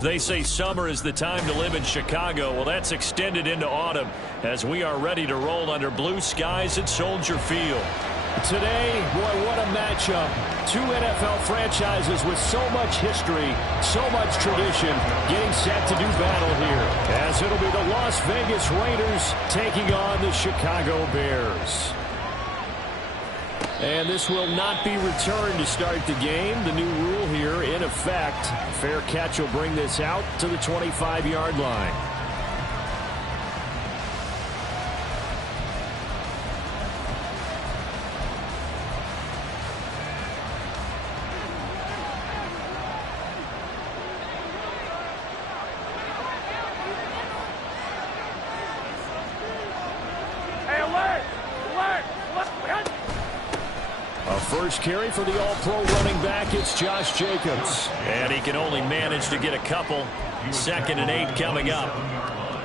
They say summer is the time to live in Chicago. Well, that's extended into autumn as we are ready to roll under blue skies at Soldier Field. Today, boy, what a matchup. Two NFL franchises with so much history, so much tradition, getting set to do battle here. As it'll be the Las Vegas Raiders taking on the Chicago Bears. And this will not be returned to start the game. The new rule here in effect. Fair catch will bring this out to the 25-yard line. First carry for the all-pro running back, it's Josh Jacobs. And he can only manage to get a couple. 2nd and 8 coming up.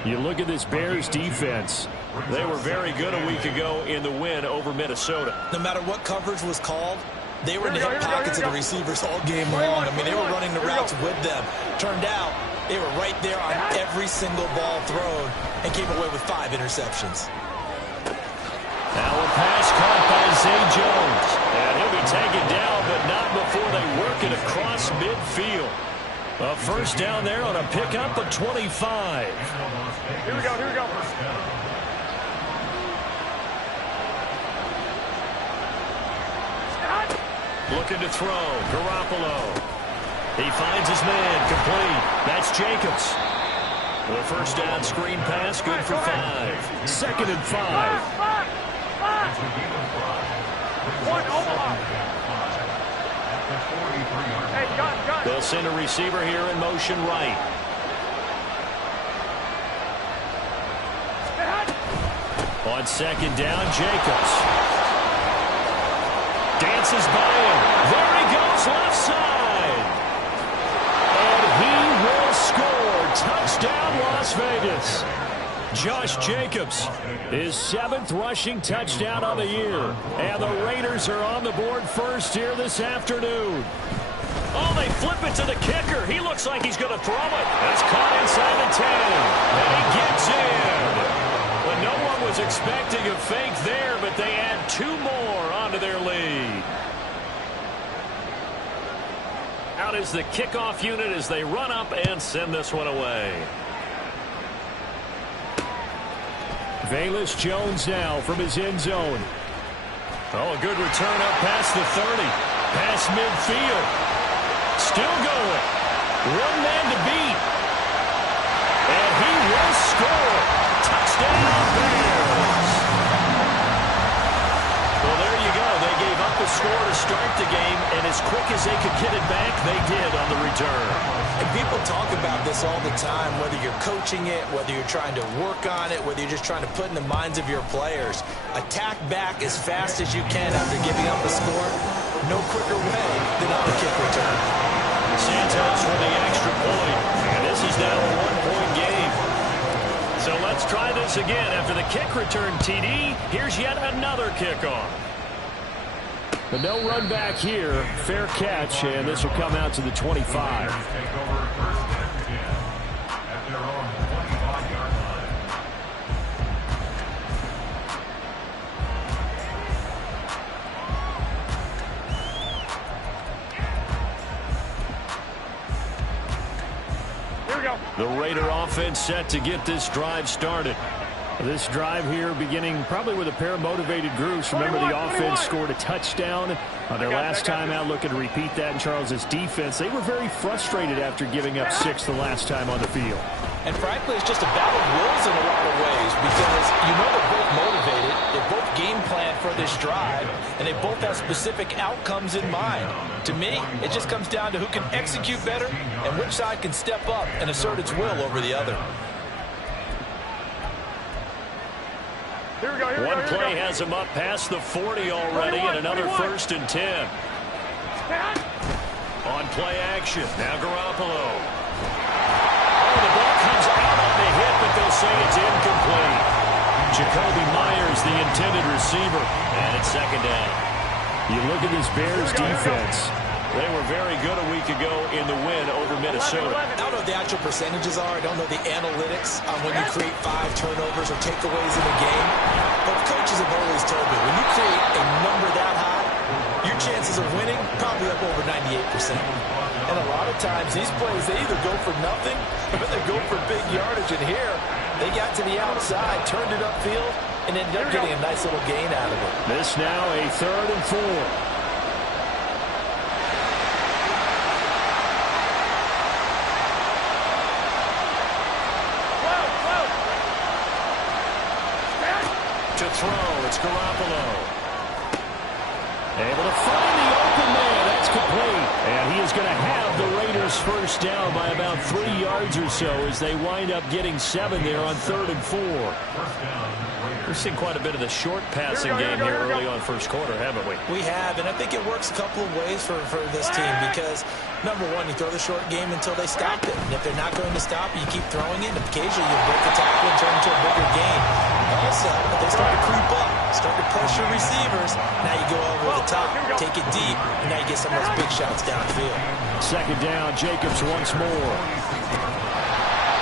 You look at this Bears defense. They were very good a week ago in the win over Minnesota. No matter what coverage was called, they were in the hip pockets of the receivers all game long. I mean, they were running the routes with them. Turned out, they were right there on every single ball thrown and came away with 5 interceptions. Now a pass caught by Zay Jones. And he'll be taken down, but not before they work it across midfield. A first down there on a pickup of 25. Here we go, here we go. Looking to throw. Garoppolo. He finds his man. Complete. That's Jacobs. The first down screen pass, good for 5. 2nd and 5. They'll send a receiver here in motion right. On 2nd down, Jacobs. Dances by him. There he goes, left side. And he will score. Touchdown, Las Vegas. Josh Jacobs, his 7th rushing touchdown on the year. And the Raiders are on the board first here this afternoon. Oh, they flip it to the kicker. He looks like he's going to throw it. It's caught inside the 10. And he gets in. Well, no one was expecting a fake there, but they add 2 more onto their lead. Out is the kickoff unit as they run up and send this one away. Velus Jones now from his end zone. Oh, a good return up past the 30. Past midfield. Still going. One man to beat. And he will score. Touchdown, Bears. Well, there you go. They gave up the score to start the game, and as quick as they could get it back, they did on the return. And people talk about this all the time, whether you're coaching it, whether you're trying to work on it, whether you're just trying to put in the minds of your players. Attack back as fast as you can after giving up a score. No quicker way than on the kick return. Santos for the extra point. And this is now a 1-point game. So let's try this again. After the kick return TD, here's yet another kickoff. But no run back here. Fair catch, and this will come out to the 25. The Raider offense set to get this drive started. This drive here beginning probably with a pair of motivated groups. Remember, the offense scored a touchdown on their last time out, looking to repeat that in Charles's defense. They were very frustrated after giving up 6 the last time on the field. And frankly, it's just a battle of wills in a lot of ways because you know they're both motivated, they both game plan for this drive, and they both have specific outcomes in mind. To me, it just comes down to who can execute better and which side can step up and assert its will over the other. One play has him up past the 40 already, and another 1st and 10. On play action, now Garoppolo. Oh, the ball comes out on the hit, but they'll say it's incomplete. Jacoby Myers, the intended receiver, and it's 2nd down. You look at this Bears defense. They were very good a week ago in the win over Minnesota. I don't know what the actual percentages are. I don't know the analytics on when you create 5 turnovers or takeaways in a game. But coaches have always told me, when you create a number that high, your chances of winning probably up over 98%. And a lot of times, these plays, they either go for nothing or they go for big yardage. And here, they got to the outside, turned it upfield, and ended up getting a nice little gain out of it. This now a 3rd and 4. To throw, it's Garoppolo. Able to find the open man. That's complete. And he is going to have the Raiders first down by about 3 yards or so as they wind up getting 7 there on 3rd and 4. We've seen quite a bit of the short passing game here early on first quarter, haven't we? We have, and I think it works a couple of ways for this team because, number one, you throw the short game until they stop it. And if they're not going to stop it, you keep throwing it. And occasionally you break the tackle and turn into a bigger gain. Also, if they start to creep up, start to pressure receivers, now you go over the top, take it deep, and now you get some of those big shots downfield. 2nd down, Jacobs once more.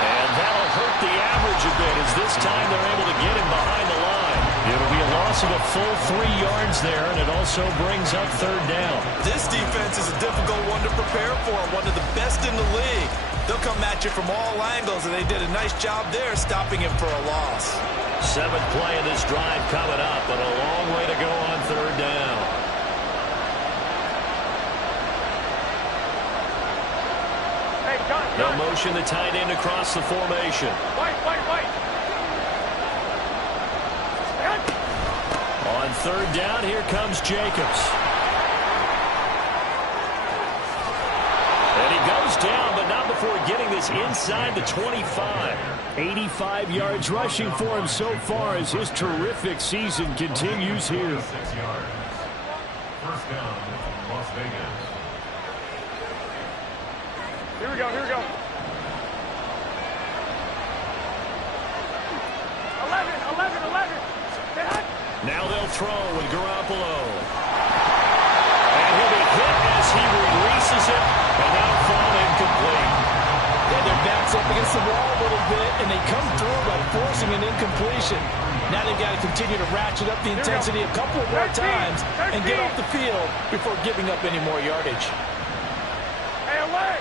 And that'll hurt the average a bit as this time they're able to get him behind the line. It'll be a loss of a full 3 yards there, and it also brings up 3rd down. This defense is a difficult one to prepare for, one of the best in the league. They'll come at you from all angles, and they did a nice job there stopping him for a loss. 7th play of this drive coming up, but a long way to go on 3rd down. They'll motion the tight end across the formation. Wait. On 3rd down, here comes Jacobs. And he goes down, but not before getting this inside the 25. 85 yards rushing for him so far as his terrific season continues here. 6 yards. First down, Las Vegas. Here we go. 11. Now they'll throw with Garoppolo. And he'll be hit as he releases it, and that'll fall incomplete. Yeah, they're bounced up against the wall a little bit, and they come through by forcing an incompletion. Now they've got to continue to ratchet up the intensity a couple more times and get off the field before giving up any more yardage. Hey, away!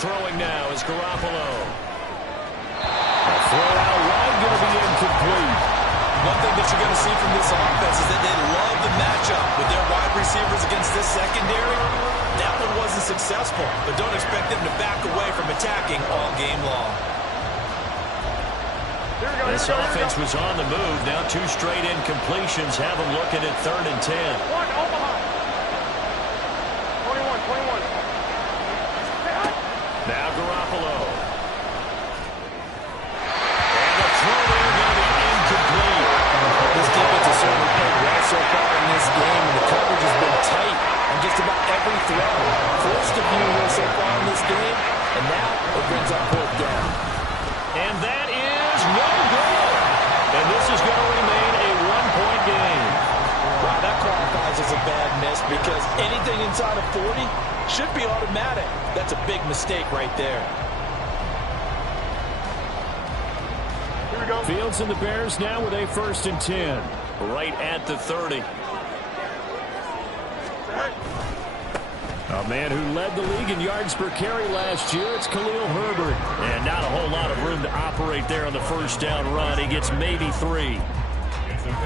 Throwing now is Garoppolo. A throw out wide, going to be incomplete. One thing that you're going to see from this offense is that they love the matchup with their wide receivers against this secondary. That one wasn't successful, but don't expect them to back away from attacking all game long. This offense was on the move. Now 2 straight incompletions have them looking at 3rd and 10. One, Omaha. 21. Now Garoppolo. And the throw there going to be incomplete. This defense has certainly played well so far in this game, and the coverage has been tight on just about every throw. Forced a few here so far in this game, and now it brings up 4th down. And that is no good. And this is going to remain a 1-point game. Wow, that qualifies as a bad miss because anything inside of 40 should be automatic. That's a big mistake right there. Here we go. Fields and the Bears now with a 1st and 10. Right at the 30. A man who led the league in yards per carry last year, it's Khalil Herbert. And not a whole lot of room to operate there on the first down run. He gets maybe 3.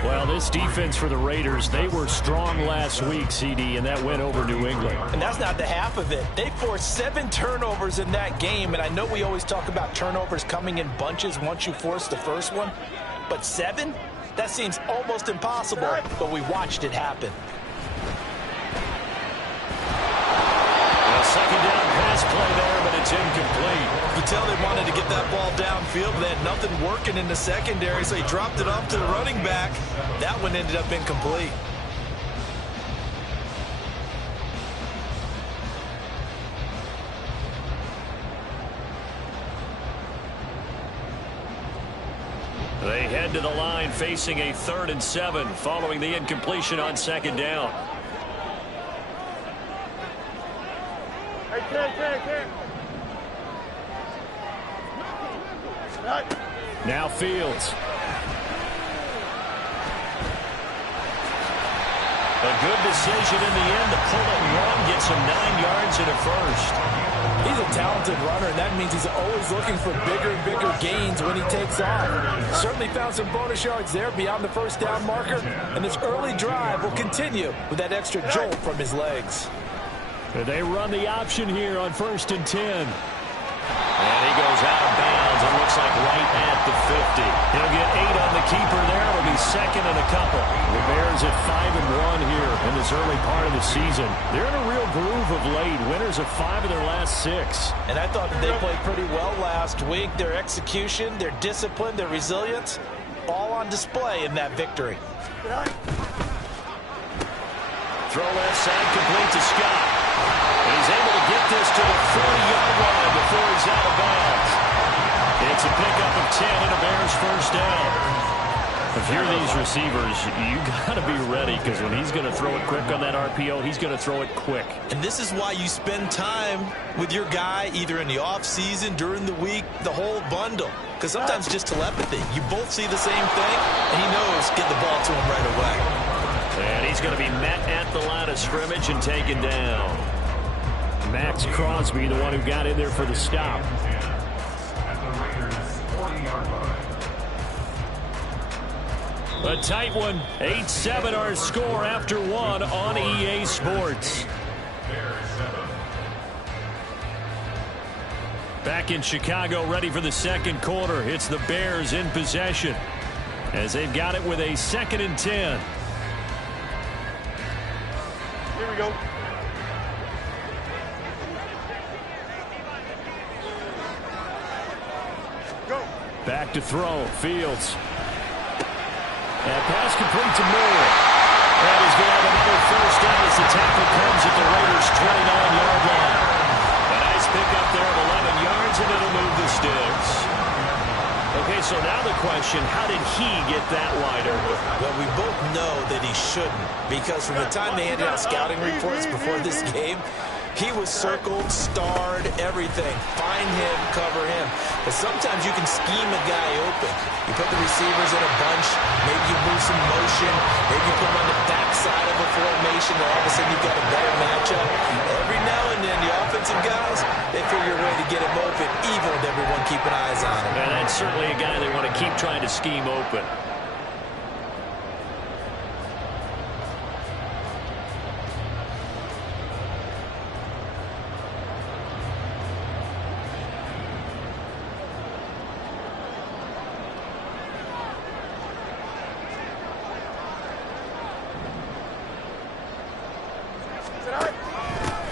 Well, this defense for the Raiders, they were strong last week, CD, and that went over New England. And that's not the half of it. They forced 7 turnovers in that game, and I know we always talk about turnovers coming in bunches once you force the first one, but 7? That seems almost impossible, but we watched it happen. A 2nd down pass play there, but it's incomplete. You tell they wanted to get that ball downfield, but they had nothing working in the secondary, so he dropped it off to the running back. That one ended up incomplete. They head to the line facing a 3rd and 7 following the incompletion on 2nd down. Hey, Ken. Now Fields. A good decision in the end to pull it long, gets him 9 yards and a first. He's a talented runner, and that means he's always looking for bigger and bigger gains when he takes off. Certainly found some bonus yards there beyond the 1st down marker, and this early drive will continue with that extra jolt from his legs. They run the option here on 1st and 10. And he goes out of bounds. It looks like right at the 50. He'll get 8 on the keeper there. It'll be 2nd and a couple. The Bears at 5-1 here in this early part of the season. They're in a real groove of late. Winners of 5 of their last 6. And I thought that they played pretty well last week. Their execution, their discipline, their resilience, all on display in that victory. Throw left side, complete to Scott. And he's able to get this to the 40-yard line before he's out of bounds. It's a pickup of 10 and a Bears 1st down. If you're these receivers, you got to be ready, because when he's going to throw it quick on that RPO, he's going to throw it quick. And this is why you spend time with your guy either in the offseason, during the week, the whole bundle. Because sometimes just telepathy. You both see the same thing, and he knows get the ball to him right away. And he's going to be met at the line of scrimmage and taken down. Max Crosby, the one who got in there for the stop. A tight one. 8-7 our score after 1 on EA Sports. Back in Chicago, ready for the 2nd quarter. It's the Bears in possession as they've got it with a 2nd and 10. Here we go. Back to throw. Fields. And pass complete to Moore. And he's going to have another 1st down as the tackle comes at the Raiders' 29-yard line. A nice pickup there of 11 yards, and it'll move the sticks. Okay, so now the question, how did he get that wide open? Well, we both know that he shouldn't, because from the time they handed out scouting reports before this game, he was circled, starred, everything. Find him, cover him. But sometimes you can scheme a guy open. You put the receivers in a bunch. Maybe you move some motion. Maybe you put them on the backside of a formation, and all of a sudden you've got a better matchup. Every now and then, the offensive guys, they figure a way to get him open, even with everyone keeping eyes on him. And that's certainly a guy they want to keep trying to scheme open.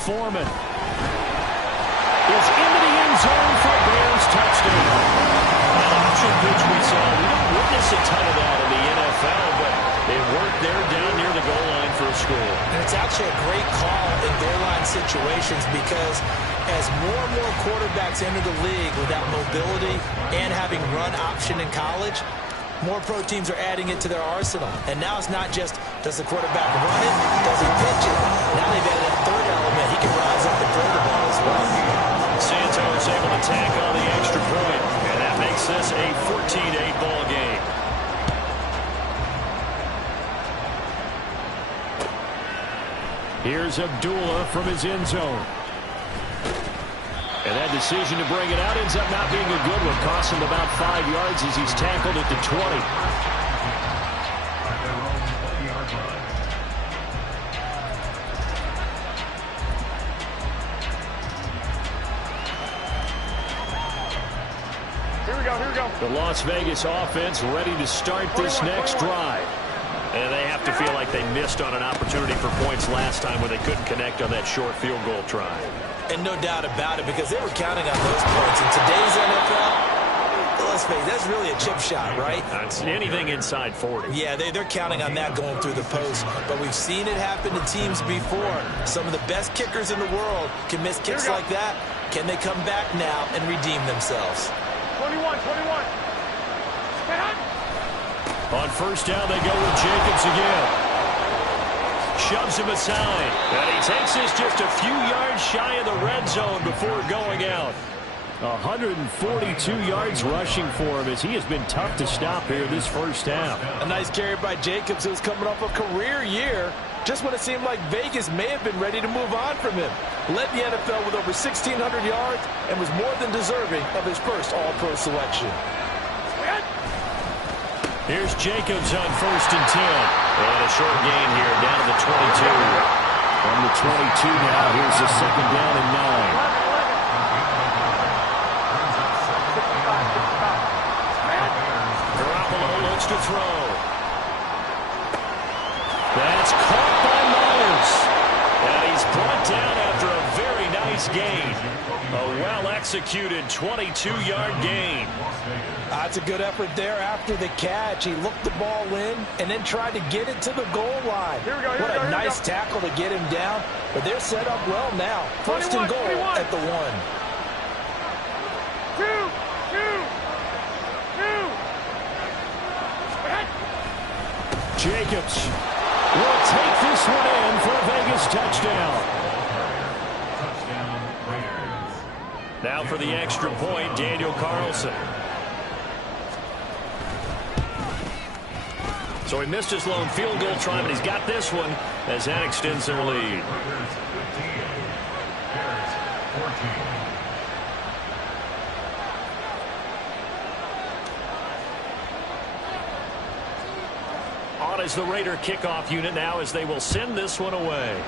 Foreman is into the end zone for a Bears touchdown. An option pitch we saw. We don't witness a ton of that in the NFL, but it worked there down near the goal line for a score. And it's actually a great call in goal line situations, because as more and more quarterbacks enter the league without mobility and having run option in college, more pro teams are adding it to their arsenal. And now it's not just, does the quarterback run it, does he pitch it? Now they've added a 3rd element. He can rise up and throw the ball as well. Santos able to tack on the extra point, and that makes this a 14-8 ball game. Here's Abdullah from his end zone. And that decision to bring it out ends up not being a good one. Costs him about 5 yards as he's tackled at the 20. Here we go. The Las Vegas offense ready to start this next drive. And they have to feel like they missed on an opportunity for points last time when they couldn't connect on that short field goal try. And no doubt about it, because they were counting on those points. In today's NFL, let's face it, that's really a chip shot, right? It's anything inside 40. Yeah, they're counting on that going through the post. But we've seen it happen to teams before. Some of the best kickers in the world can miss kicks like that. Can they come back now and redeem themselves? 21. Stay hot. On first down, they go with Jacobs again. Shoves him aside. And he takes this just a few yards shy of the red zone before going out. 142 yards rushing for him as he has been tough to stop here this first half. A nice carry by Jacobs, who's coming off a career year just when it seemed like Vegas may have been ready to move on from him. Led the NFL with over 1,600 yards and was more than deserving of his first All-Pro selection. Here's Jacobs on first and 10. And a short gain here down to the 22. From the 22 now, here's the second down and 9. To throw. That's caught by Myers. And he's brought down after a very nice gain. A well-executed 22-yard gain. That's a good effort there after the catch. He looked the ball in and then tried to get it to the goal line. What a nice tackle to get him down. But they're set up well now. First and goal at the 1. Jacobs will take this one in for a Vegas touchdown. Now for the extra point, Daniel Carlson. So he missed his lone field goal try, but he's got this one as that extends their lead. On is the Raider kickoff unit now as they will send this one away.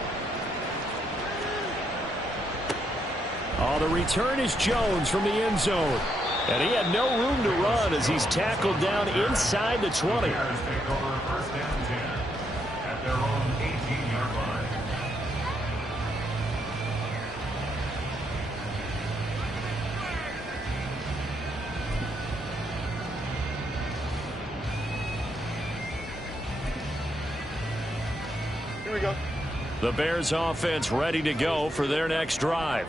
Oh, the return is Jones from the end zone. And he had no room to run as he's tackled down inside the 20. First down 10 at their own 18-yard line. Here we go. The Bears offense ready to go for their next drive.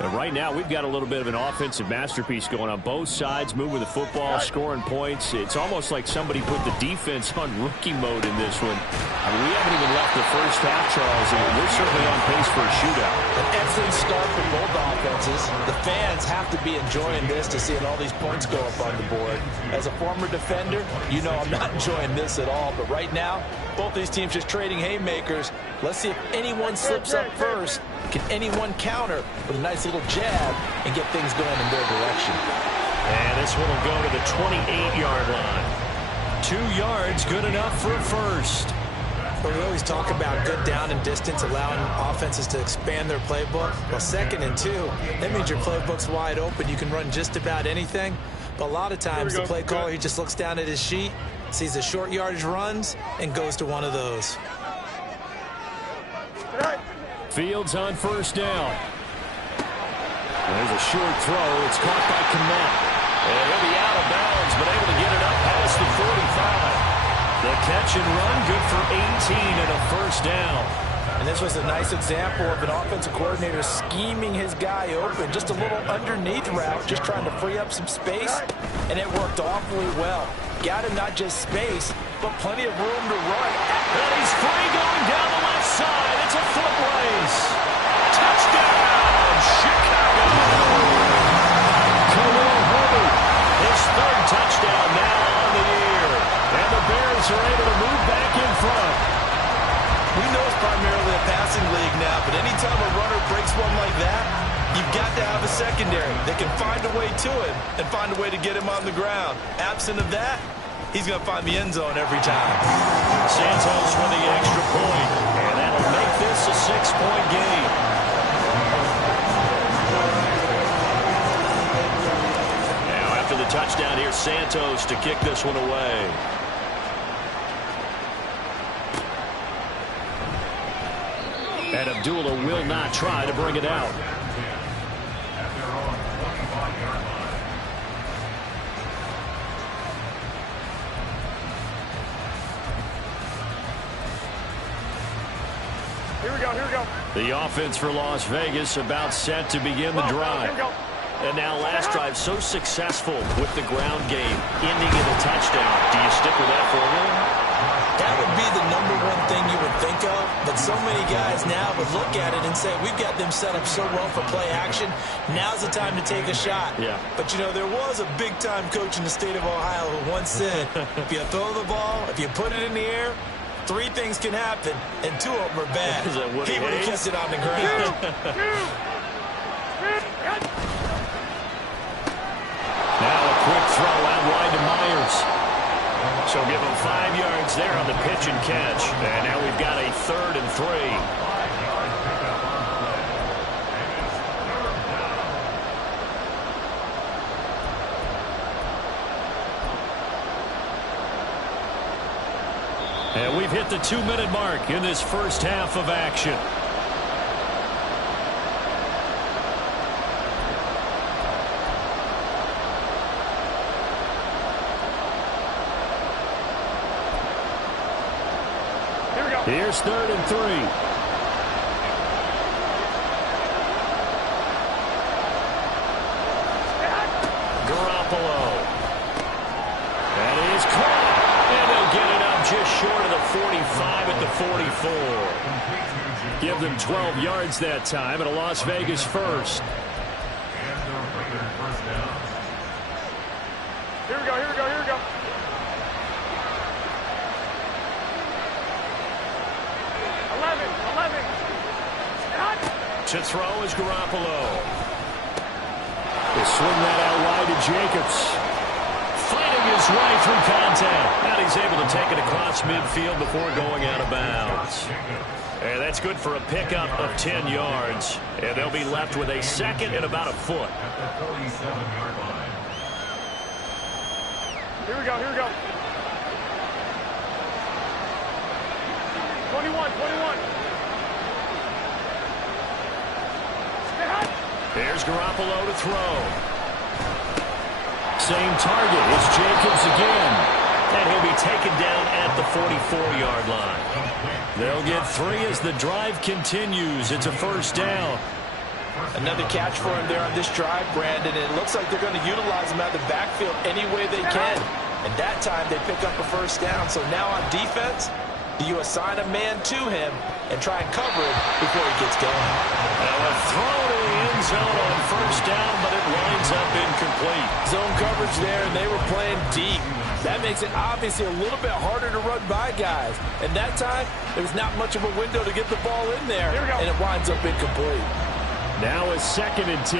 And right now, we've got a little bit of an offensive masterpiece going on. Both sides moving the football, scoring points. It's almost like somebody put the defense on rookie mode in this one. I mean, we haven't even left the first half, Charles, and we're certainly on pace for a shootout. An excellent start for both offenses. The fans have to be enjoying this to seeing all these points go up on the board. As a former defender, you know I'm not enjoying this at all. But right now, both these teams just trading haymakers. Let's see if anyone slips up first. Can anyone counter with a nice little jab and get things going in their direction? And this one will go to the 28-yard line. 2 yards, good enough for a first. Well, we always talk about good down and distance, allowing offenses to expand their playbook. Well, 2nd and 2, that means your playbook's wide open. You can run just about anything. But a lot of times the play caller, he just looks down at his sheet, sees the short yardage runs, and goes to one of those. Fields on first down. There's a short throw. It's caught by Kmet. And he'll be out of bounds, but able to get it up past the 45. The catch and run, good for 18 and a first down. And this was a nice example of an offensive coordinator scheming his guy open. Just a little underneath route, just trying to free up some space. And it worked awfully well. Got him not just space, but plenty of room to run. And he's free going down the left side. It's a foot race. Touchdown, Chicago. Khalil Herbert, his 3rd touchdown now on the year. And the Bears are able to move back in front. We know it's primarily a passing league now, but anytime a runner breaks one like that, you've got to have a secondary that can find a way to him and find a way to get him on the ground. Absent of that, he's going to find the end zone every time. Santos for the extra point, and that'll make this a 6-point game. Now after the touchdown, here's Santos to kick this one away. And Abdullah will not try to bring it out. Here we go. The offense for Las Vegas about set to begin the drive. Here we go. And now last drive so successful with the ground game, ending in a touchdown. Do you stick with that formula? That would be the #1 thing you would think of, but so many guys now would look at it and say, we've got them set up so well for play action, now's the time to take a shot. Yeah. But, you know, there was a big-time coach in the state of Ohio who once said, if you throw the ball, if you put it in the air, 3 things can happen, and 2 of them are bad. He would have kept it on the ground. Now a quick throw out wide to Myers. So give him 5 yards there on the pitch and catch. And now we've got a 3rd and 3. And we've hit the 2-minute mark in this first half of action. Here's 3rd and 3. Garoppolo. That is caught. And they'll get it up just short of the 45 at the 44. Give them 12 yards that time and a Las Vegas first. Here we go, here we go, here we go. To throw is Garoppolo. They swing that out wide to Jacobs. Fighting his way through contact. And he's able to take it across midfield before going out of bounds. And that's good for a pickup of 10 yards. And they'll be left with a 2nd and about a foot. At the 47-yard line. Here we go, here we go. 21, 21. Here's Garoppolo to throw. Same target. It's Jacobs again. And he'll be taken down at the 44-yard line. They'll get 3 as the drive continues. It's a first down. Another catch for him there on this drive, Brandon. It looks like they're going to utilize him out of the backfield any way they can. And that time they pick up a first down. So now on defense, do you assign a man to him and try and cover it before he gets going? Now a throw to the end zone on first down, but it winds up incomplete. Zone coverage there, and they were playing deep. That makes it obviously a little bit harder to run by guys. And that time, there was not much of a window to get the ball in there, and it winds up incomplete. Now a 2nd and 10.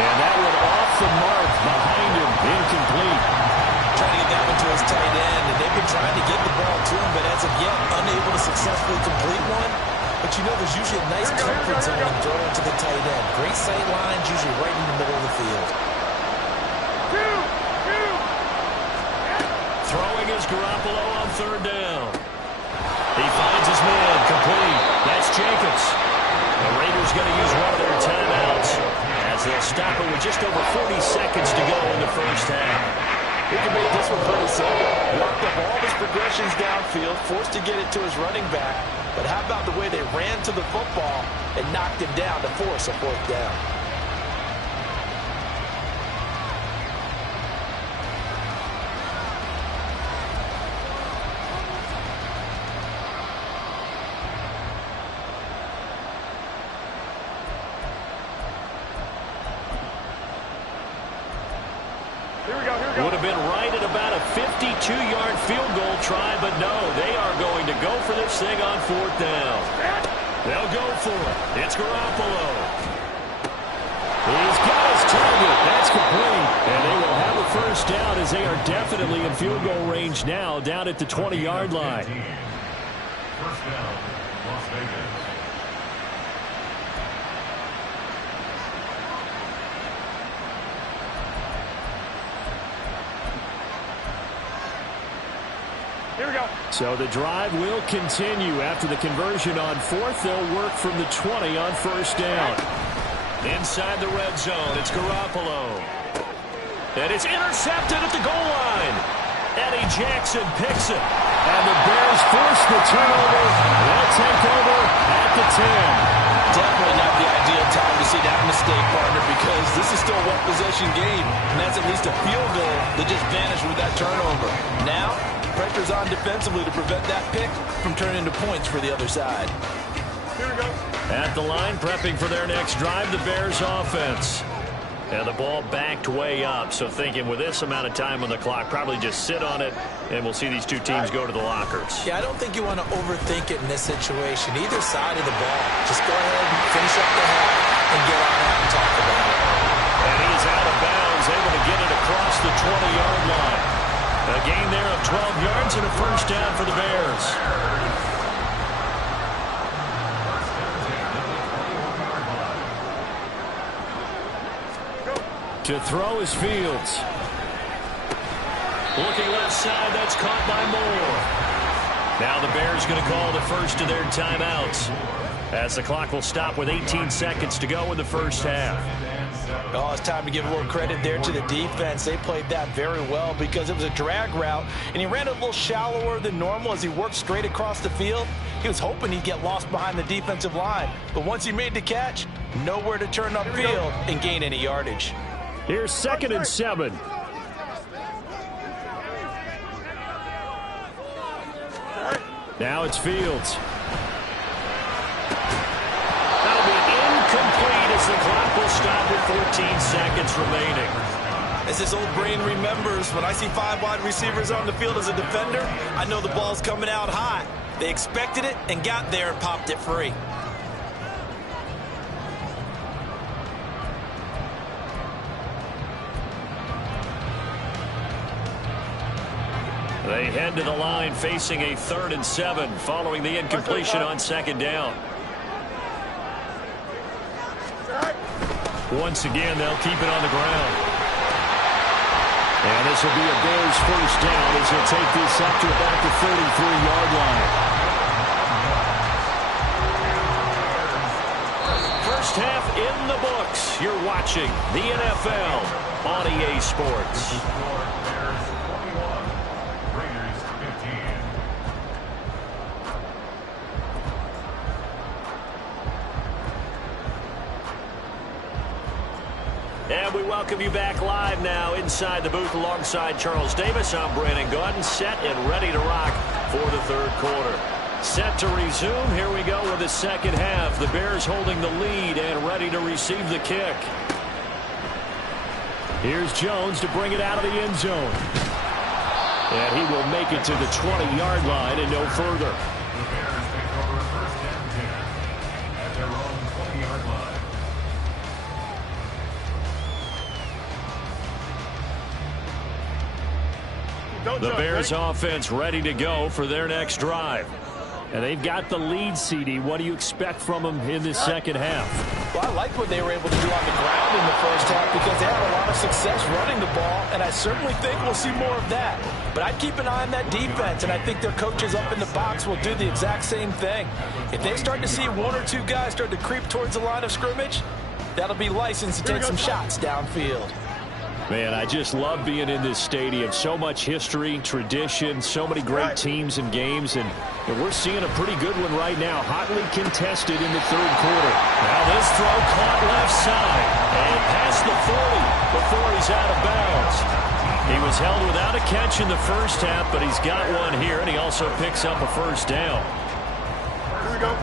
And that one off the mark behind him, incomplete. Trying to get that one to his tight end, and they've been trying to get the ball to him, but as of yet, unable to successfully complete one. But you know, there's usually a nice comfort zone in throwing to the tight end. Great sight lines, usually right in the middle of the field. Throwing is Garoppolo on 3rd down. He finds his man, complete. That's Jacobs. The Raiders going to use one of their timeouts as they'll stop it with just over 40 seconds to go in the first half. We can make this one pretty simple. Worked up all his progressions downfield, forced to get it to his running back. But how about the way they ran to the football and knocked him down to force a 4th down? Would have been right at about a 52-yard field goal try, but no, they are going to go for this thing on 4th down. They'll go for it. It's Garoppolo. He's got his target. That's complete. And they will have a first down as they are definitely in field goal range now, down at the 20-yard line. First down, Las Vegas. Here we go. So the drive will continue. After the conversion on 4th, they'll work from the 20 on first down. Inside the red zone, it's Garoppolo. And it's intercepted at the goal line. Eddie Jackson picks it. And the Bears force the turnover. They'll take over 10. Definitely not the ideal time to see that mistake, partner, because this is still a one-possession game, and that's at least a field goal that just vanished with that turnover. Now, pressure's on defensively to prevent that pick from turning into points for the other side. Here we go. At the line, prepping for their next drive, the Bears offense. And the ball backed way up, so thinking with this amount of time on the clock, probably just sit on it, and we'll see these two teams go to the lockers. Yeah, I don't think you want to overthink it in this situation. Either side of the ball. Just go ahead and finish up the half and get on out and talk about it. And he's out of bounds, able to get it across the 20-yard line. A gain there of 12 yards and a first down for the Bears. To throw is Fields. Looking left side, that's caught by Moore. Now the Bears going to call the first of their timeouts, as the clock will stop with 18 seconds to go in the first half. Oh, it's time to give a little credit there to the defense. They played that very well because it was a drag route, and he ran a little shallower than normal as he worked straight across the field. He was hoping he'd get lost behind the defensive line, but once he made the catch, nowhere to turn upfield and gain any yardage. Here's 2nd and 7. Now it's Fields. That'll be incomplete as the clock will stop with 14 seconds remaining. As this old brain remembers, when I see 5 wide receivers on the field as a defender, I know the ball's coming out high. They expected it and got there and popped it free. They head to the line facing a 3rd and 7 following the incompletion on 2nd down. Once again, they'll keep it on the ground. And this will be a Bears first down as he'll take this up to about the 33-yard line. First half in the books. You're watching the NFL on EA Sports. And we welcome you back live now inside the booth alongside Charles Davis. I'm Brandon Gaudin, set and ready to rock for the 3rd quarter. Set to resume. Here we go with the second half. The Bears holding the lead and ready to receive the kick. Here's Jones to bring it out of the end zone. And he will make it to the 20-yard line and no further. The Bears take over 1st and 10 at their own 20-yard line. The Bears offense ready to go for their next drive. And they've got the lead, CD. What do you expect from them in this second half? Well, I like what they were able to do on the ground in the first half because they had a lot of success running the ball, and I certainly think we'll see more of that. But I'd keep an eye on that defense, and I think their coaches up in the box will do the exact same thing. If they start to see 1 or 2 guys start to creep towards the line of scrimmage, that'll be licensed to take some shots downfield. Man, I just love being in this stadium. So much history, tradition, so many great teams and games, and we're seeing a pretty good one right now, hotly contested in the 3rd quarter. Now this throw caught left side and past the 40 before he's out of bounds. He was held without a catch in the first half, but he's got one here, and he also picks up a first down. Here we go.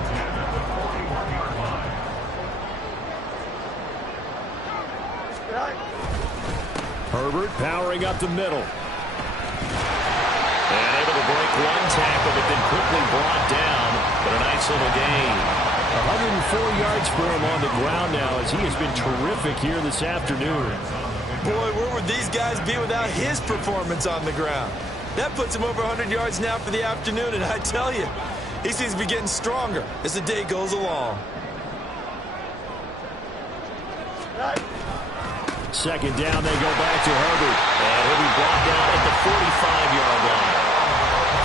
Herbert powering up the middle. And able to break one tackle, but then quickly brought down. But a nice little gain. 104 yards for him on the ground now as he has been terrific here this afternoon. Boy, where would these guys be without his performance on the ground? That puts him over 100 yards now for the afternoon, and I tell you, he seems to be getting stronger as the day goes along. Second down, they go back to Herbert. And he'll be brought down at the 45-yard line.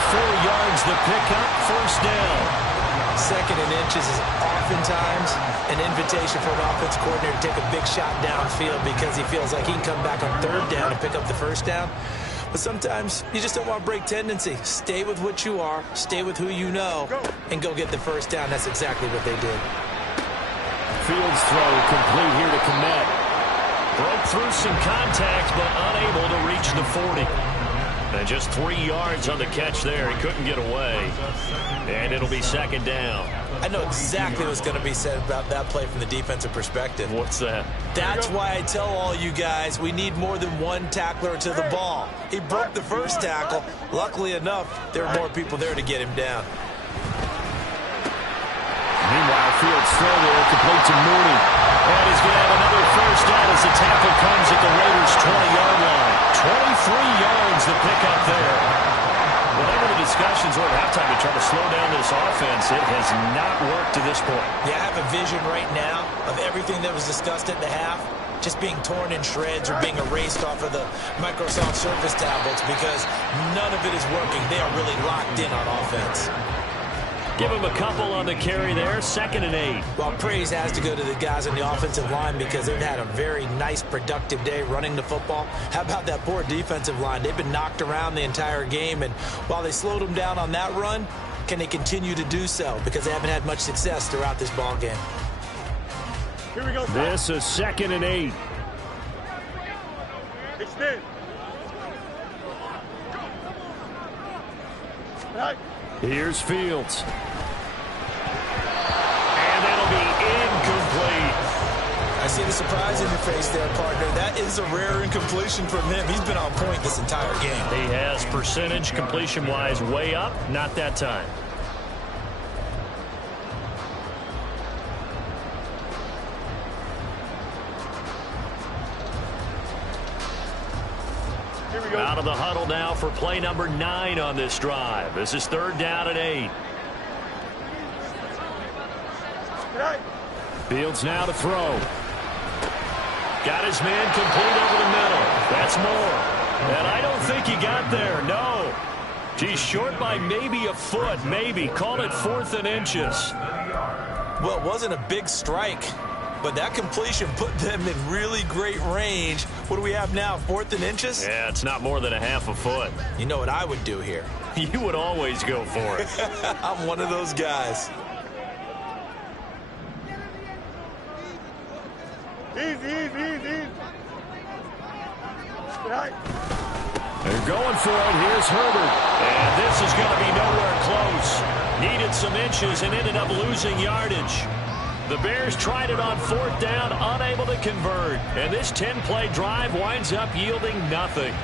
4 yards the pickup, first down. 2nd and inches is oftentimes an invitation for an offense coordinator to take a big shot downfield because he feels like he can come back on 3rd down and pick up the first down. But sometimes you just don't want to break tendency. Stay with what you are, stay with who you know, and go get the first down. That's exactly what they did. Fields throw complete here to Komet. Broke through some contact, but unable to reach the 40. And just 3 yards on the catch there. He couldn't get away. And it'll be second down. I know exactly what's going to be said about that play from the defensive perspective. What's that? That's why I tell all you guys we need more than one tackler to the ball. He broke the first tackle. Luckily enough, there were more people there to get him down. Meanwhile, Fields throw there, complete to Mooney. And he's going to have another first down as the tackle comes at the Raiders' 20-yard line. 23 yards the pickup there. Whatever the discussions were at halftime to try to slow down this offense, it has not worked to this point. Yeah, I have a vision right now of everything that was discussed at the half just being torn in shreds or being erased off of the Microsoft Surface tablets because none of it is working. They are really locked in on offense. Give him a couple on the carry there, 2nd and 8. Well, praise has to go to the guys on the offensive line because they've had a very nice, productive day running the football. How about that poor defensive line? They've been knocked around the entire game, and while they slowed them down on that run, can they continue to do so? Because they haven't had much success throughout this ball game. Here we go. This is 2nd and 8. Extend. Right. Here's Fields. And that'll be incomplete. I see the surprise in your face there, partner. That is a rare incompletion from him. He's been on point this entire game. He has percentage completion-wise way up, not that time. Out of the huddle now for play number 9 on this drive. This is 3rd down and 8. Fields now to throw. Got his man complete over the middle. That's more. And I don't think he got there, no. He's short by maybe a foot, maybe. Call it 4th and inches. Well, it wasn't a big strike, but that completion put them in really great range. What do we have now, 4th and inches? Yeah, it's not more than a half a foot. You know what I would do here? You would always go for it. I'm one of those guys. Easy. Right. They're going for it. Here's Herbert. And this is going to be nowhere close. Needed some inches and ended up losing yardage. The Bears tried it on 4th down, unable to convert. And this 10-play drive winds up yielding nothing.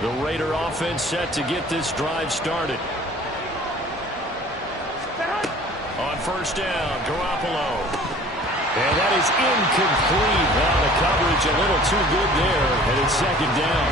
The Raider offense set to get this drive started. On 1st down, Garoppolo. And that is incomplete. Well, the coverage a little too good there, and it's 2nd down.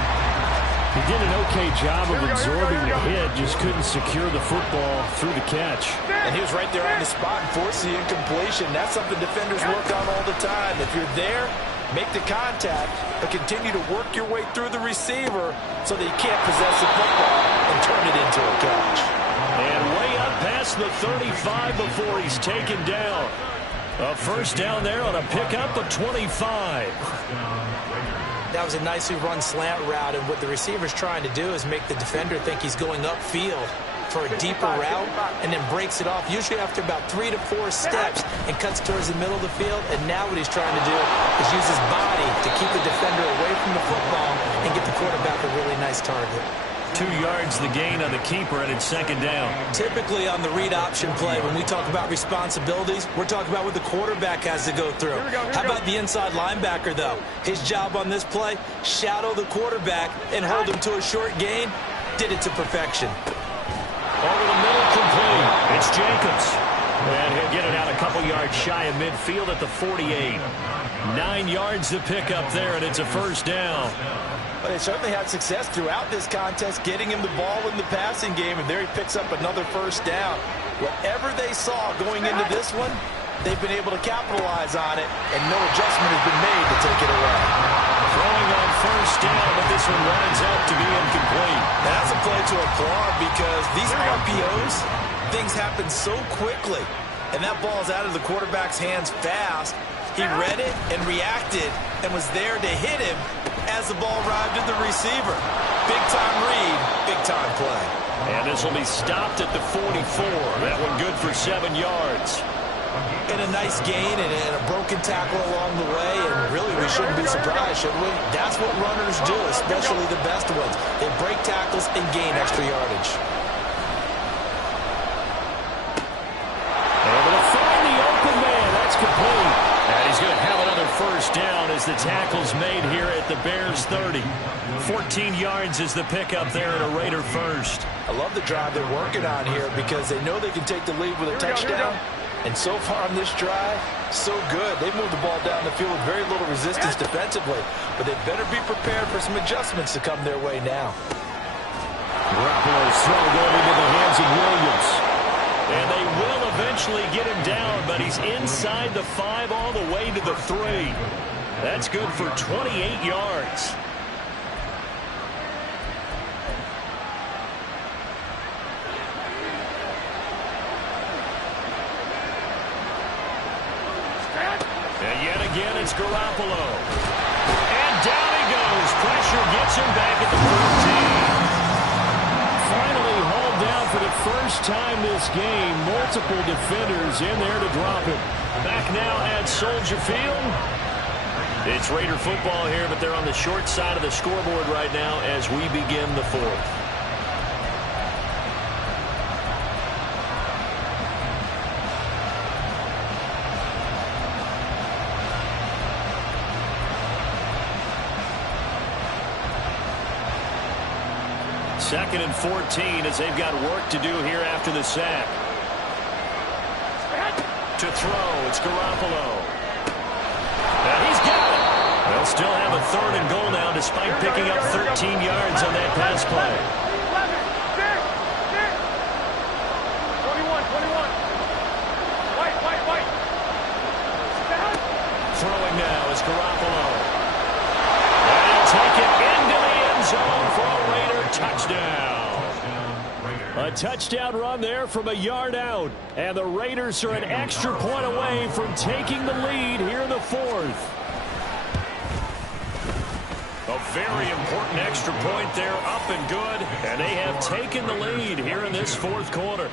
He did an okay job of absorbing the hit, just couldn't secure the football through the catch. And he was right there on the spot and forced the incompletion. That's something defenders work on all the time. If you're there, make the contact, but continue to work your way through the receiver so that you can't possess the football and turn it into a catch. And way up past the 35 before he's taken down. A 1st down there on a pickup of 25. That was a nicely run slant route, and what the receiver's trying to do is make the defender think he's going upfield for a deeper route and then breaks it off, usually after about 3 to 4 steps, and cuts towards the middle of the field. And now what he's trying to do is use his body to keep the defender away from the football and get the quarterback a really nice target. 2 yards the gain on the keeper, and it's 2nd down. Typically on the read option play, when we talk about responsibilities, we're talking about what the quarterback has to go through. How about the inside linebacker, though? His job on this play, shadow the quarterback and hold him to a short gain. Did it to perfection. Over the middle, complete. It's Jacobs. And he'll get it out a couple yards shy of midfield at the 48. 9 yards to pick up there, and it's a 1st down. But they certainly had success throughout this contest, getting him the ball in the passing game, and there he picks up another 1st down. Whatever they saw going into this one, they've been able to capitalize on it, and no adjustment has been made to take it away. Throwing on 1st down, but this one winds up to be incomplete. And that's a play to applaud because these RPOs, things happen so quickly, and that ball's out of the quarterback's hands fast. He read it and reacted and was there to hit him as the ball arrived at the receiver. big-time read, big-time play. And this will be stopped at the 44. That one good for 7 yards. And a nice gain and a broken tackle along the way, and really we shouldn't be surprised, should we? That's what runners do, especially the best ones. They break tackles and gain extra yardage. Able to find the open man. That's complete. And he's going to have another first down as the tackle's made here at the Bears 30. 14 yards is the pickup there at a Raider first. I love the drive they're working on here because they know they can take the lead with a touchdown. And so far on this drive, so good. They moved the ball down the field with very little resistance defensively. But they better be prepared for some adjustments to come their way now. Garoppolo's throw going into the hands of Williams. And they will eventually get him down, but he's inside the 5 all the way to the 3. That's good for 28 yards. And yet again, it's Garoppolo. And down he goes. Pressure gets him back at the 14. Finally hauled down for the first time this game. Multiple defenders in there to drop him. Back now at Soldier Field. It's Raider football here, but they're on the short side of the scoreboard right now as we begin the 4th. Second and 14 as they've got work to do here after the sack. To throw, it's Garoppolo. And he's got it. They'll still have a 3rd and goal now despite picking up 13 yards on that pass play. 21. White. Throwing now is Garoppolo. And he'll take it into the end zone for a Raider touchdown. A touchdown run there from a yard out. And the Raiders are an extra point away from taking the lead here in the 4th. A very important extra point there, up and good. And they have taken the lead here in this 4th quarter.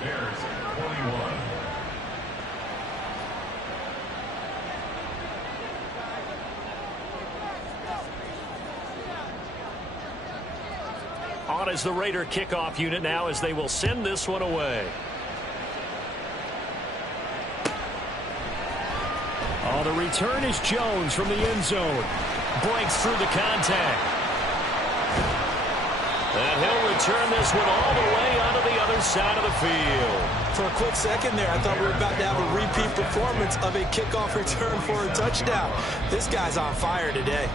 On is the Raider kickoff unit now as they will send this one away. Oh, the return is Jones from the end zone. Breaks through the contact. And he'll return this one all the way onto the other side of the field. For a quick second there, I thought we were about to have a repeat performance of a kickoff return for a touchdown. This guy's on fire today.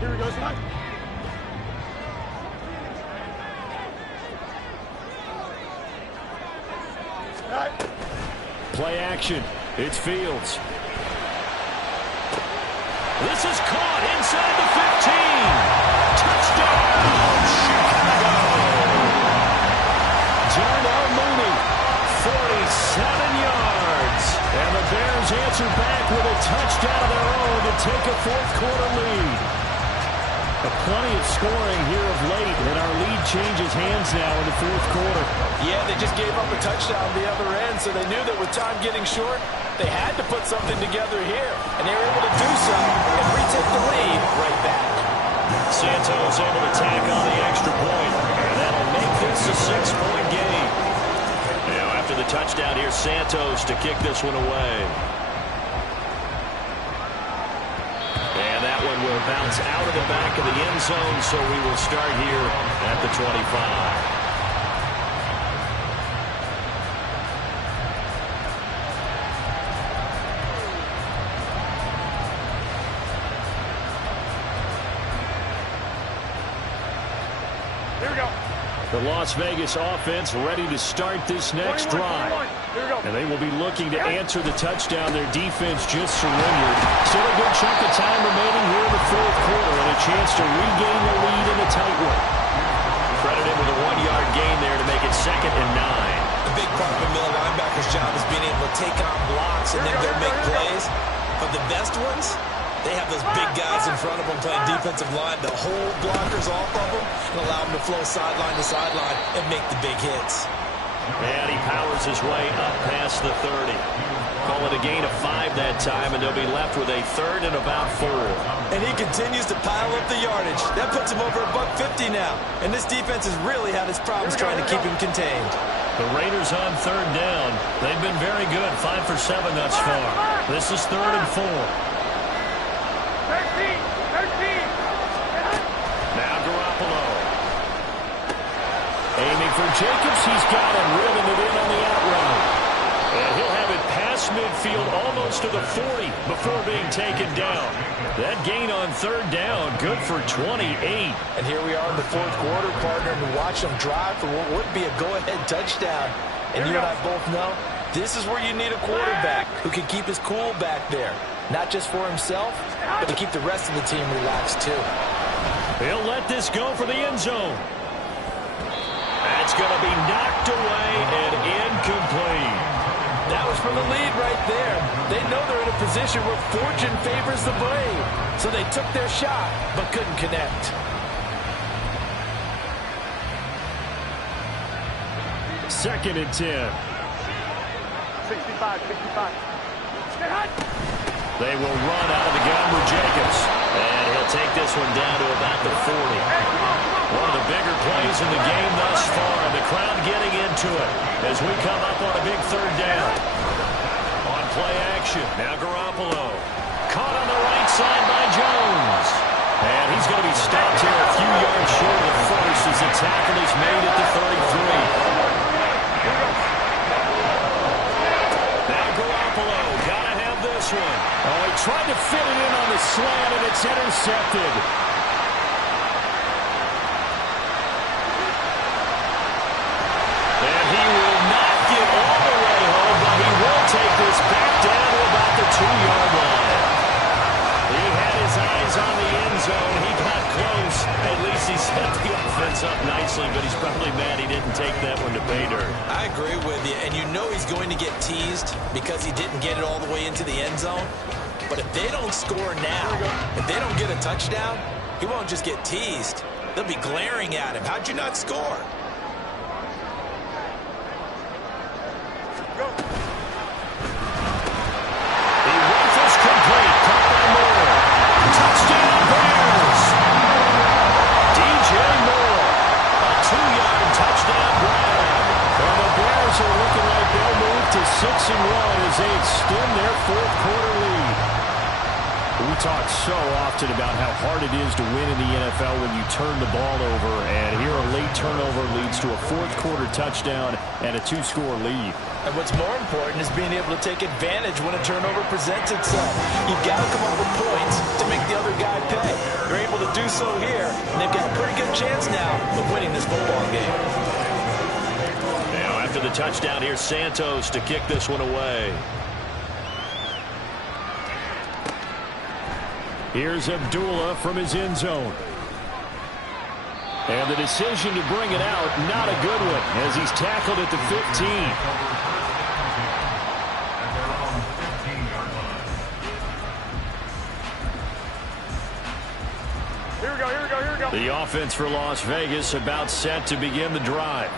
Here we go, son. Play action. It's Fields. This is caught inside the 15. Touchdown, Chicago. Darnell Mooney, 47 yards. And the Bears answer back with a touchdown of their own to take a 4th quarter lead. Plenty of scoring here of late, and our lead changes hands now in the 4th quarter. Yeah, they just gave up a touchdown on the other end, so they knew that with time getting short, they had to put something together here, and they were able to do so and retake the lead right back. Santos able to tack on the extra point, and that'll make this a 6-point game. Now after the touchdown, here's Santos to kick this one away. And that one will bounce out of the back of the end zone, so we will start here at the 25. Here we go. The Las Vegas offense ready to start this next drive. Here we go. And they will be looking to answer the touchdown. Their defense just surrendered. Still a good chunk of time remaining here in the 4th quarter and a chance to regain the lead in the tight one. Credited with a 1-yard gain there to make it 2nd and 9. A big part of a middle linebacker's job is being able to take on blocks and then go make plays. But the best ones, they have those big guys in front of them playing defensive line to hold blockers off of them and allow them to flow sideline to sideline and make the big hits. And he powers his way up past the 30. Call it a gain of 5 that time, and they'll be left with a third and about 4. And he continues to pile up the yardage. That puts him over $150 now. And this defense has really had its problems trying to keep him contained. The Raiders on third down. They've been very good, 5 for 7 thus far. This is 3rd and 4. 13. Now Garoppolo. Aiming for Jacobs. He's got him, reeling it in on the out route. And he'll have it past midfield almost to the 40 before being taken down. That gain on third down, good for 28. And here we are in the fourth quarter, partner, and to watch them drive for what would be a go-ahead touchdown. And you and I both know this is where you need a quarterback who can keep his cool back there. Not just for himself, but to keep the rest of the team relaxed too. He'll let this go for the end zone. That's going to be knocked away and incomplete. That was from the lead right there. They know they're in a position where fortune favors the brave. So they took their shot, but couldn't connect. Second and 10. 65. They will run out of the gun with Jacobs. And he'll take this one down to about the 40. One of the bigger plays in the game thus far. The crowd getting into it as we come up on a big third down. On play action, now Garoppolo. Caught on the right side by Jones. And he's going to be stopped here a few yards short of the first as the tackle is made at the 33. Now Garoppolo, got to have this one. Oh, he tried to fit it in on the slant, and it's intercepted. And he will not get all the way home, but he will take this back down to about the 2-yard line. He had his eyes on the end zone. He got close. At least he set the offense up nicely, but he's probably mad he didn't take that one to pay dirt. I agree with you, and you know he's going to get teased because he didn't get it all the way into the end zone. But if they don't score now, if they don't get a touchdown, he won't just get teased. They'll be glaring at him. How'd you not score? He rifles complete. Caught by Moore. Touchdown Bears. DJ Moore. A 2-yard touchdown grab. Well, the Bears are looking like they'll move to 6-1 as they extend their fourth quarter lead. We talk so often about how hard it is to win in the NFL when you turn the ball over, and here a late turnover leads to a fourth quarter touchdown and a 2-score lead. And what's more important is being able to take advantage when a turnover presents itself. You've got to come up with points to make the other guy pay. They're able to do so here, and they've got a pretty good chance now of winning this football game. Now after the touchdown, here's Santos to kick this one away. Here's Abdullah from his end zone. And the decision to bring it out, not a good one, as he's tackled at the 15. Here we go. The offense for Las Vegas about set to begin the drive.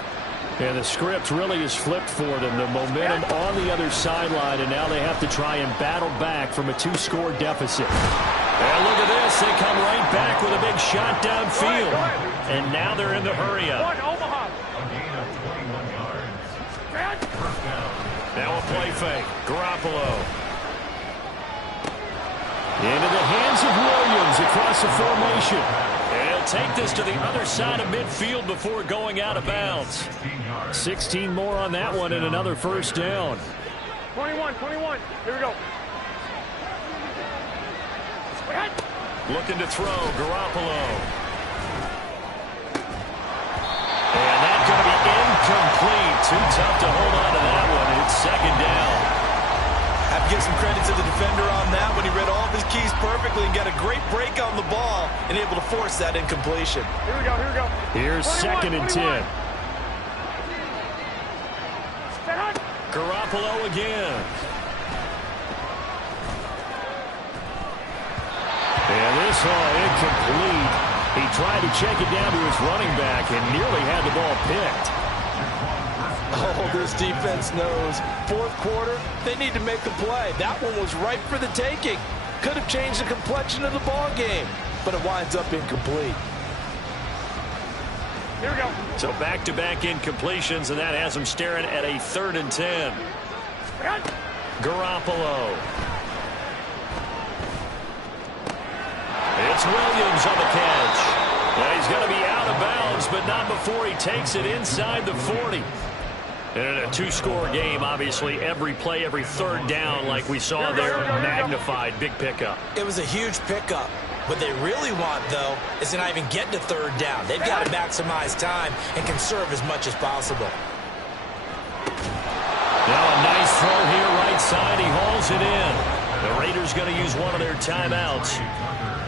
And the script really is flipped for them. The momentum on the other sideline, and now they have to try and battle back from a 2-score deficit. And look at this. They come right back with a big shot downfield. And now they're in the hurry-up. Omaha. Now a play fake. Garoppolo. Into the hands of Williams across the formation. And he'll take this to the other side of midfield before going out of bounds. 16 more on that one and another first down. 21. Here we go. Looking to throw, Garoppolo. And that's going to be incomplete. Too tough to hold on to that one. It's second down. I have to give some credit to the defender on that when he read all of his keys perfectly and got a great break on the ball and able to force that incompletion. Here we go. Here's 21, second and 10. Garoppolo again. And this incomplete. He tried to check it down to his running back and nearly had the ball picked. Oh, this defense knows. Fourth quarter, they need to make a play. That one was ripe for the taking. Could have changed the complexion of the ball game, but it winds up incomplete. Here we go. So back-to-back incompletions, and that has him staring at a 3rd and 10. Garoppolo. It's Williams on the catch. Now he's going to be out of bounds, but not before he takes it inside the 40. And in a 2-score game, obviously, every play, every 3rd down, like we saw there, magnified, big pickup. It was a huge pickup. What they really want, though, is to not even get to 3rd down. They've got to maximize time and conserve as much as possible. Now a nice throw here, right side. He hauls it in. The Raiders going to use one of their timeouts.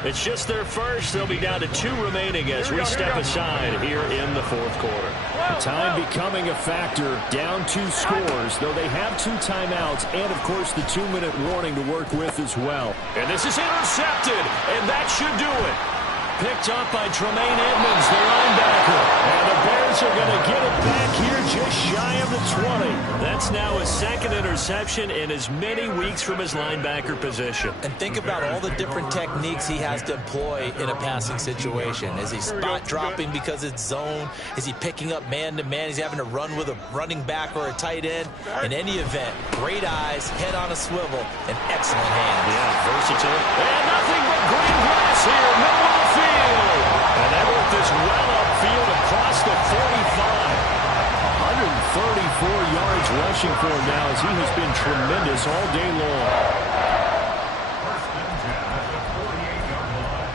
It's just their first. They'll be down to 2 remaining as we step aside here in the 4th quarter. Time becoming a factor, down 2 scores, though they have 2 timeouts and, of course, the 2-minute warning to work with as well. And this is intercepted, and that should do it. Picked up by Tremaine Edmonds, the linebacker. And the Bears are going to get it back here just shy of the 20. That's now his 2nd interception in as many weeks from his linebacker position. And think about all the different techniques he has to employ in a passing situation. Is he spot dropping because it's zone? Is he picking up man-to-man? He's having to run with a running back or a tight end. In any event, great eyes, head on a swivel, and excellent hands. Yeah, versatile. And nothing but green grass here, middle of the field. And that worked this well upfield across the 45. 134 yards rushing for him now as he has been tremendous all day long. First and 10 at the 48-yard line.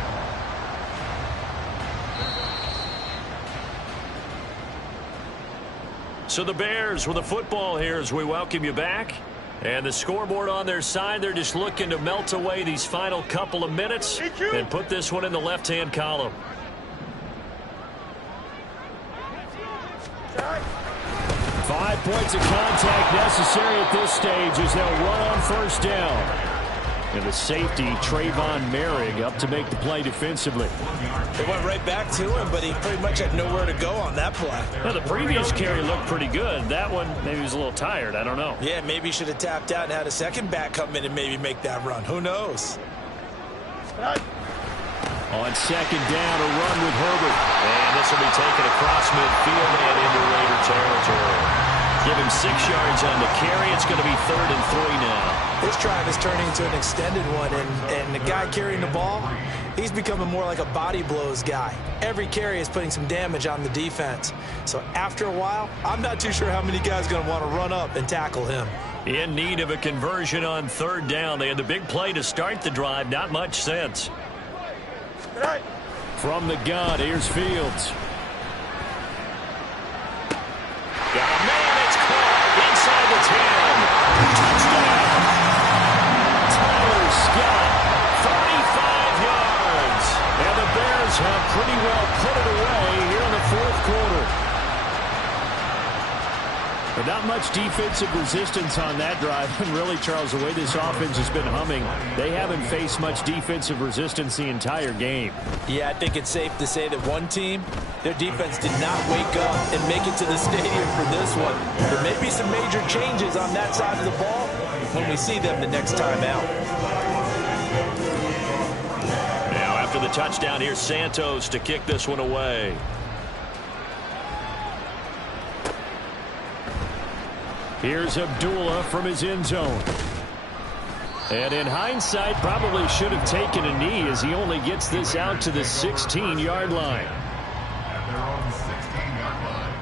So the Bears with the football here as we welcome you back. And the scoreboard on their side, they're just looking to melt away these final couple of minutes and put this one in the left-hand column. Five points of contact necessary at this stage as they'll run on 1st down. And the safety, Trayvon Merrick, up to make the play defensively. They went right back to him, but he pretty much had nowhere to go on that play. Well, the previous carry looked pretty good. That one, maybe he was a little tired. I don't know. Yeah, maybe he should have tapped out and had a second back come in and maybe make that run. Who knows? On 2nd down, a run with Herbert. And this will be taken across midfield and into Raider territory. Give him 6 yards on the carry. It's going to be 3rd and 3 now. This drive is turning into an extended one, and the guy carrying the ball, he's becoming more like a body blows guy. Every carry is putting some damage on the defense. So after a while, I'm not too sure how many guys are going to want to run up and tackle him. In need of a conversion on 3rd down. They had the big play to start the drive. Not much sense. From the gun, here's Fields. Got a man, it's caught inside the 10. Touchdown! Tyler Scott, 35 yards. And the Bears have pretty well put it away here in the 4th quarter. But not much defensive resistance on that drive. And really, Charles, the way this offense has been humming, they haven't faced much defensive resistance the entire game. Yeah, I think it's safe to say that one team, their defense did not wake up and make it to the stadium for this one. There may be some major changes on that side of the ball when we see them the next time out. Now, after the touchdown, here's Santos to kick this one away. Here's Abdullah from his end zone. And in hindsight, probably should have taken a knee as he only gets this out to the 16-yard line. At their own 16-yard line.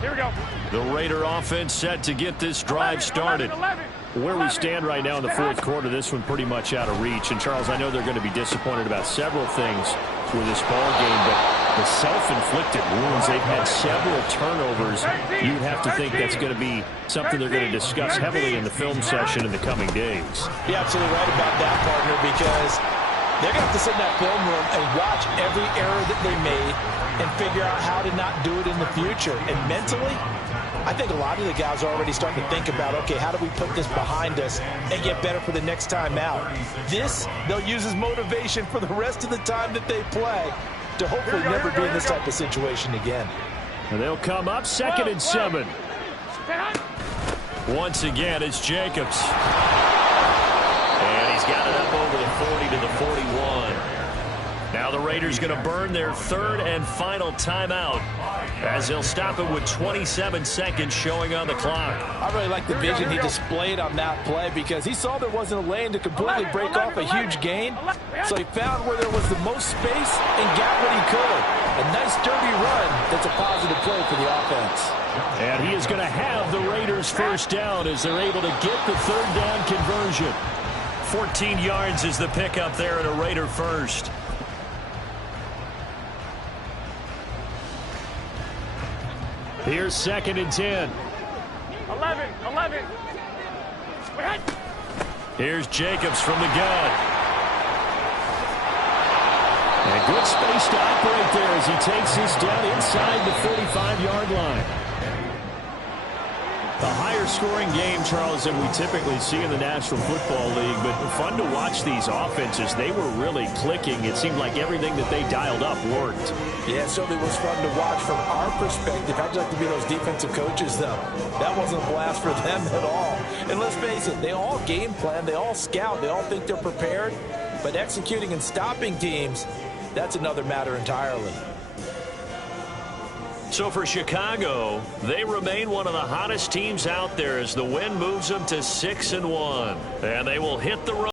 Here we go. The Raider offense set to get this drive started. 11. Where we stand right now in the 4th quarter, this one pretty much out of reach. And, Charles, I know they're going to be disappointed about several things with this ball game, but the self-inflicted wounds, they've had several turnovers. You'd have to think that's going to be something they're going to discuss heavily in the film session in the coming days. You're absolutely right about that, partner, because they're going to have to sit in that film room and watch every error that they made and figure out how to not do it in the future. And mentally, I think a lot of the guys are already starting to think about, okay, how do we put this behind us and get better for the next time out? This, they'll use as motivation for the rest of the time that they play to hopefully never be in this type of situation again. And they'll come up 2nd and 7. Once again, it's Jacobs. And he's got it up over the 40 to the 41. Now the Raiders going to burn their 3rd and final timeout as they'll stop it with 27 seconds showing on the clock. I really like the vision he displayed on that play because he saw there wasn't a lane to completely break off a huge gain. So he found where there was the most space and got what he could. A nice dirty run that's a positive play for the offense. And he is going to have the Raiders first down as they're able to get the 3rd down conversion. 14 yards is the pickup there at a Raider first. Here's 2nd and 10. 11. Here's Jacobs from the gun. And good space to operate there as he takes this down inside the 45-yard line. A higher scoring game, Charles, than we typically see in the National Football League, but fun to watch these offenses. They were really clicking. It seemed like everything that they dialed up worked. Yeah, it certainly was fun to watch from our perspective. I'd like to be those defensive coaches, though. That wasn't a blast for them at all. And let's face it, they all game plan, they all scout, they all think they're prepared, but executing and stopping teams, that's another matter entirely. So for Chicago, they remain one of the hottest teams out there as the win moves them to 6-1. And they will hit the road.